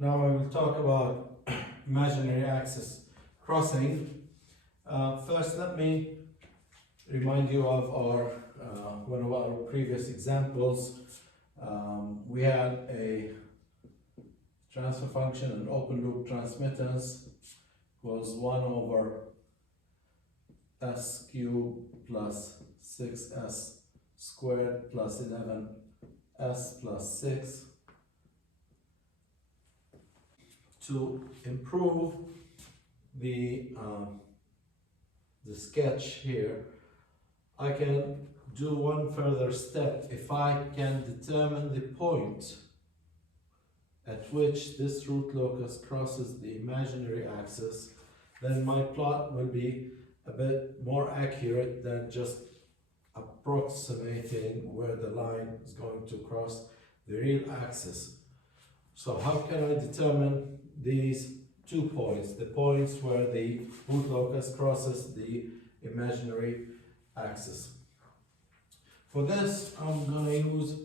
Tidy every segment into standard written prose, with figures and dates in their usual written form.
Now I will talk about imaginary axis crossing. First, let me remind you of one of our previous examples. We had a transfer function, an open loop transmittance was 1 over s cubed plus 6s squared plus 11s plus 6. To improve the sketch here, I can do one further step. If I can determine the point at which this root locus crosses the imaginary axis, then my plot will be a bit more accurate than just approximating where the line is going to cross the real axis. So how can I determine these 2 points, the points where the root locus crosses the imaginary axis? For this, I'm going to use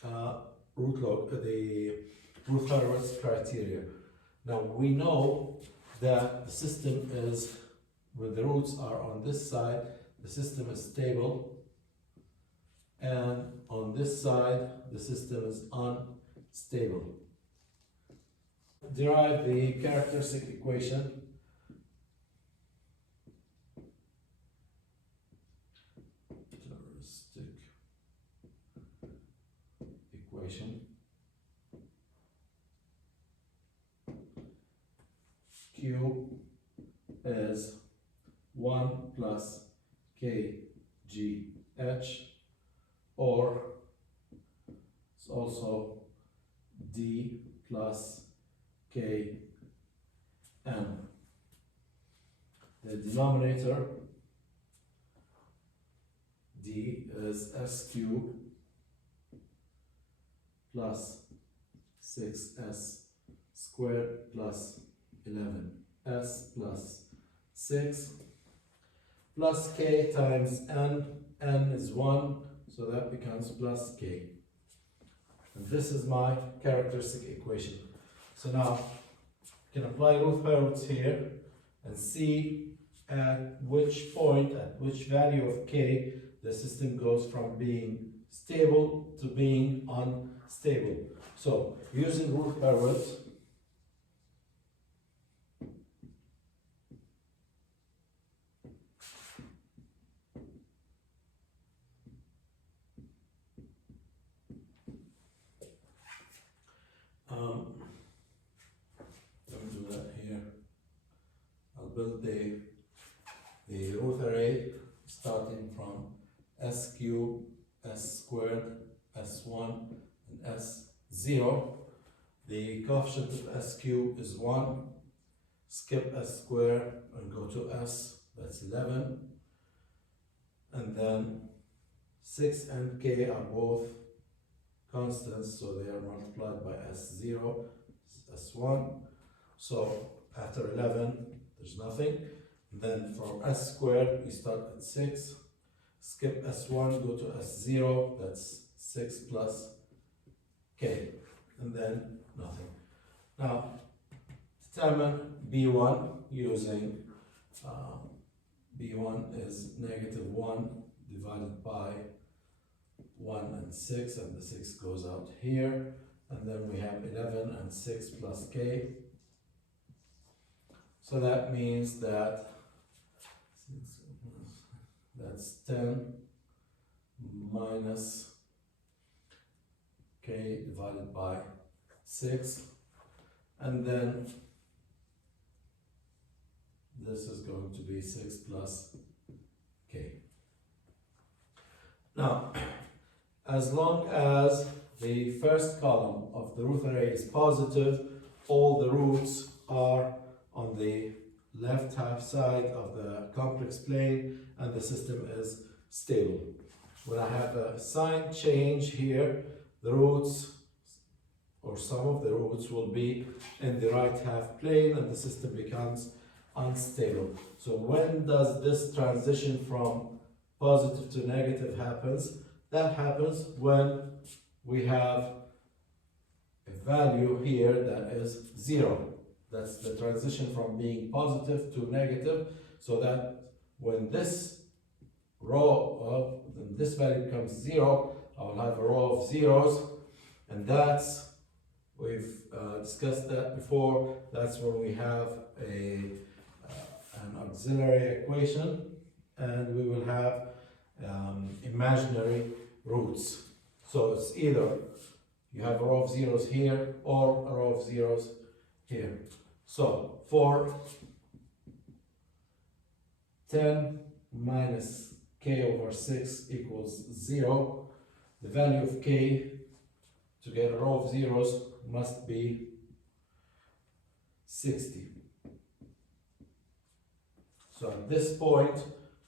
the Ruth-Hurwitz criteria. Now we know that the system is, when the roots are on this side, the system is stable, and on this side, the system is unstable. Derive the characteristic equation. Q is 1 plus kgh, or it's also d plus kn. The denominator, d, is s cubed plus 6s squared plus 11s plus 6 plus k times n. N is 1, so that becomes plus k. And this is my characteristic equation. So now I can apply Ruth-Hurwitz here and see at which point, at which value of k, the system goes from being stable to being unstable. So using Ruth-Hurwitz, let me do that here. I'll build the Ruth array starting from s cubed, s squared, s1, and s0. The coefficient of s cubed is 1. Skip s squared and go to s, that's 11. And then 6 and k are both constants, so they are multiplied by s0, s1. So after 11, there's nothing. Then from s squared, we start at 6. Skip s1, go to s0, that's 6 plus k, and then nothing. Now, determine b1 using b1 is negative 1 divided by 1 and 6, and the 6 goes out here, and then we have 11 and 6 plus k. So that means that that's 10 minus k divided by 6, and then this is going to be 6 plus k. Now, as long as the first column of the Ruth array is positive, all the roots are on the left half side of the complex plane, and the system is stable. When I have a sign change here, the roots, or some of the roots, will be in the right half plane, and the system becomes unstable. So when does this transition from positive to negative happens? That happens when we have a value here that is 0. That's the transition from being positive to negative, so that when this row when this value becomes 0, I will have a row of zeros, and that's, we've discussed that before, that's when we have an auxiliary equation, and we will have imaginary roots. So it's either you have a row of zeros here or a row of zeros here. So for 10 minus k over 6 equals 0, the value of k to get a row of zeros must be 60. So at this point,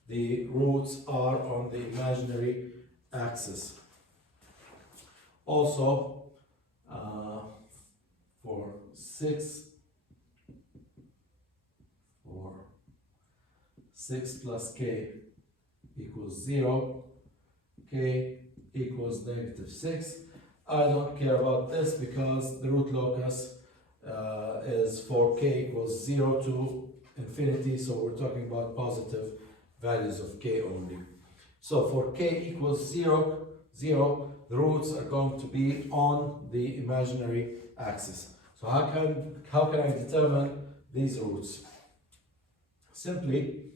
the roots are on the imaginary axis. Also, for 6 plus k equals 0, k equals negative 6. I don't care about this because the root locus is for k equals 0 to infinity, so we're talking about positive values of k only. So for k equals 0, the roots are going to be on the imaginary axis. So how can I determine these roots? Simply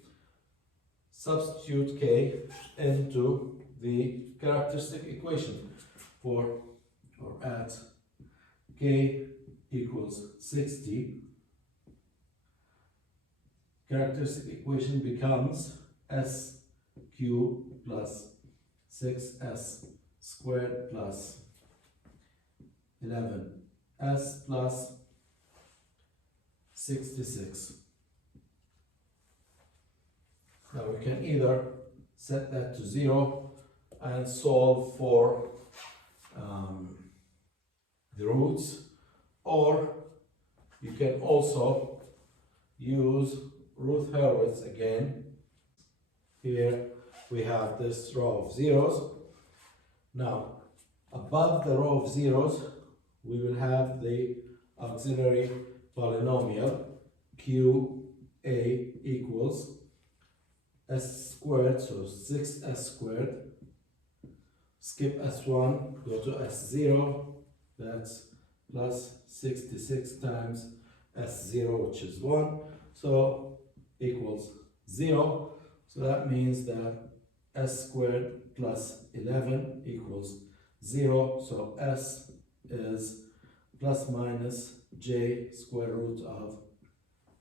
substitute k into the characteristic equation at k equals 60. Characteristic equation becomes SQ plus 6s squared plus 11s plus 66. Now we can either set that to 0 and solve for the roots, or you can also use Ruth-Hurwitz again. Here we have this row of zeros. Now, above the row of zeros, we will have the auxiliary polynomial QA equals s squared, so 6s squared. Skip s1, go to s0, that's plus 66 times s0, which is 1, so equals 0. So that means that s squared plus 11 equals 0, so s is plus minus j square root of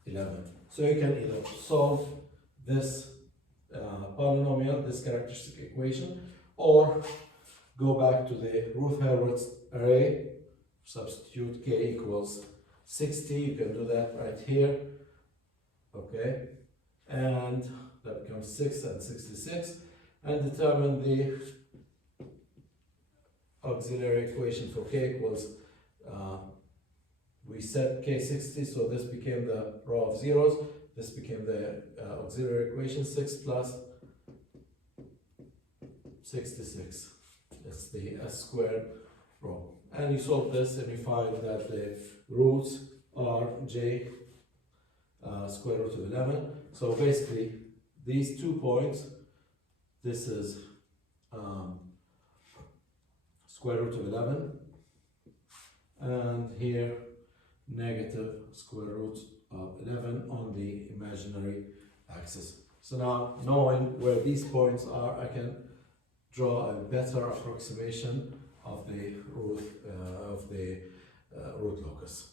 11. So you can either solve this polynomial, this characteristic equation, or go back to the Ruth-Hurwitz array, substitute k equals 60, you can do that right here, okay, and that becomes 6 and 66, and determine the auxiliary equation for k equals, we set k 60, so this became the row of zeros, this became the auxiliary equation, 6 plus 66. That's the s squared row. And you solve this and you find that the roots are j square root of 11. So basically, these 2 points, this is square root of 11, and here negative square root of 11 on the imaginary axis. So now, knowing where these points are, I can draw a better approximation of the root locus.